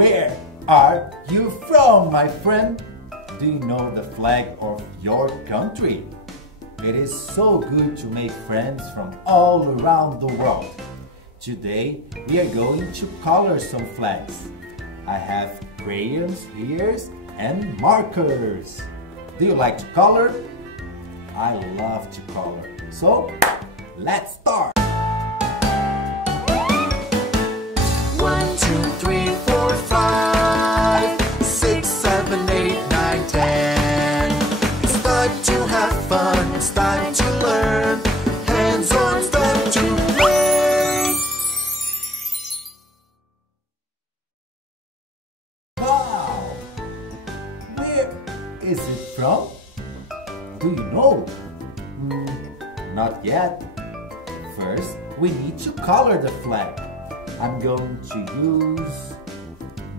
Where are you from, my friend? Do you know the flag of your country? It is so good to make friends from all around the world. Today, we are going to color some flags. I have crayons here and markers. Do you like to color? I love to color. So, let's start. 1, 2, 3, 4, 5, 6, 7, 8, 9, 10. It's time to have fun. It's time to learn. Hands on, start to play. Wow! Where is it from? Do you know? Not yet. First, we need to color the flag. I'm going to use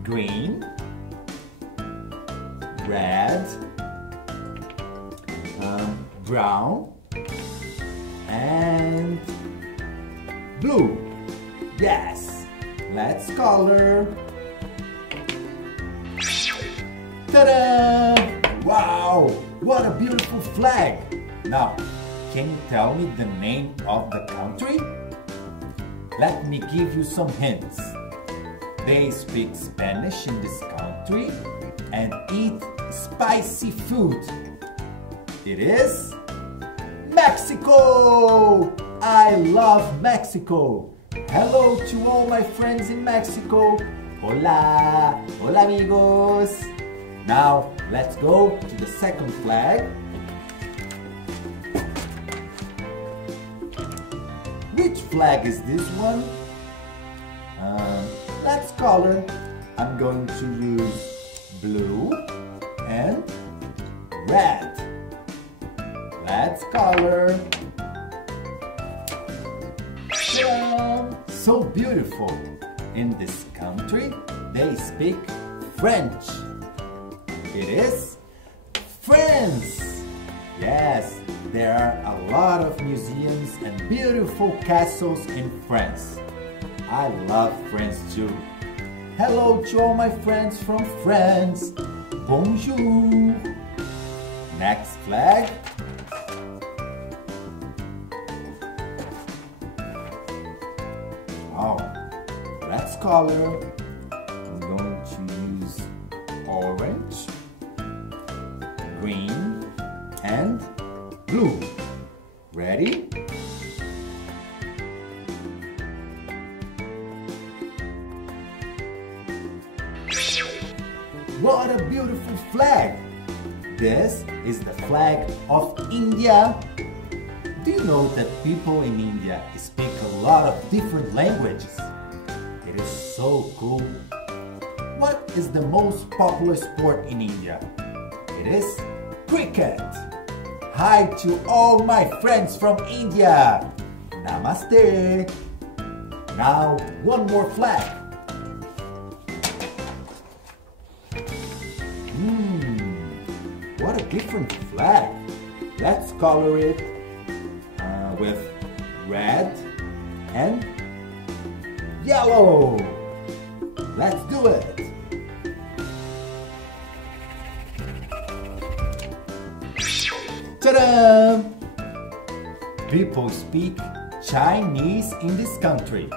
green, red, brown, and blue. Yes, let's color. Ta-da! Wow, what a beautiful flag! Now, can you tell me the name of the country? Let me give you some hints. They speak Spanish in this country and eat spicy food. It is Mexico! I love Mexico! Hello to all my friends in Mexico. Hola! Hola amigos! Now, let's go to the second flag. Which flag is this one? Let's color. I'm going to use blue and red. Let's color. So beautiful. In this country, they speak French. It is France. Yes, there are a lot of museums and beautiful castles in France. I love France too. Hello to all my friends from France. Bonjour. Next flag. Wow, let's color. I'm going to use orange, green, and blue. Ready? What a beautiful flag! This is the flag of India. Do you know that people in India speak a lot of different languages? It is so cool. What is the most popular sport in India? It is cricket. Hi to all my friends from India. Namaste. Now, one more flag. What a different flag. Let's color it with red and yellow. Let's do it. Ta-da! People speak Chinese in this country.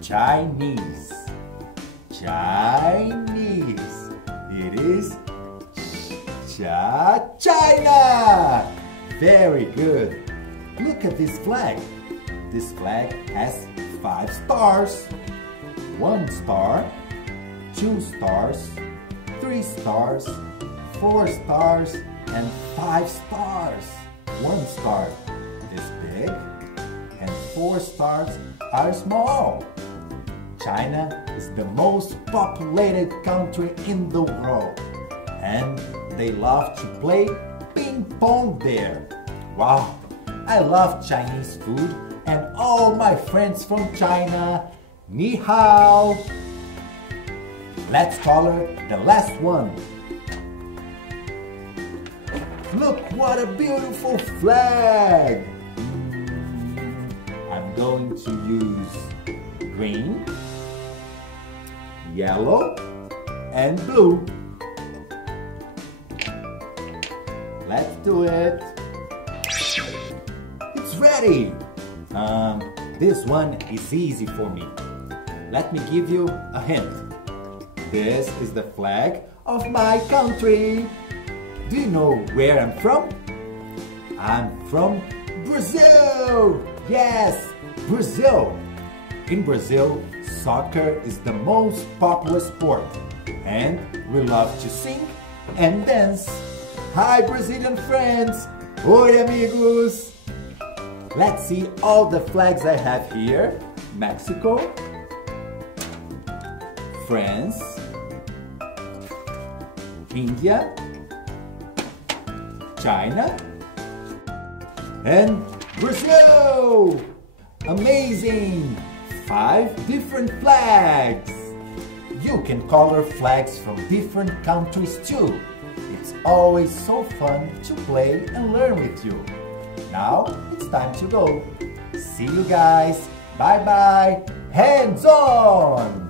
Chinese. Chinese. It is China. Very good. Look at this flag. This flag has 5 stars. 1 star, 2 stars, 3 stars, 4 stars, and 5 stars. 1 star is big and 4 stars are small. China is the most populated country in the world and they love to play ping pong there. Wow, I love Chinese food and all my friends from China, ni hao. Let's color the last one. Look what a beautiful flag! I'm going to use green, yellow, and blue. Let's do it. It's ready. This one is easy for me. Let me give you a hint. This is the flag of my country. Do you know where I'm from? I'm from Brazil. Yes, Brazil. In Brazil, soccer is the most popular sport, and we love to sing and dance. Hi, Brazilian friends! Oi, amigos! Let's see all the flags I have here. Mexico, France, India, China, and Brazil! Amazing! 5 different flags! You can color flags from different countries too. It's always so fun to play and learn with you. Now it's time to go. See you guys. Bye bye. Hands on!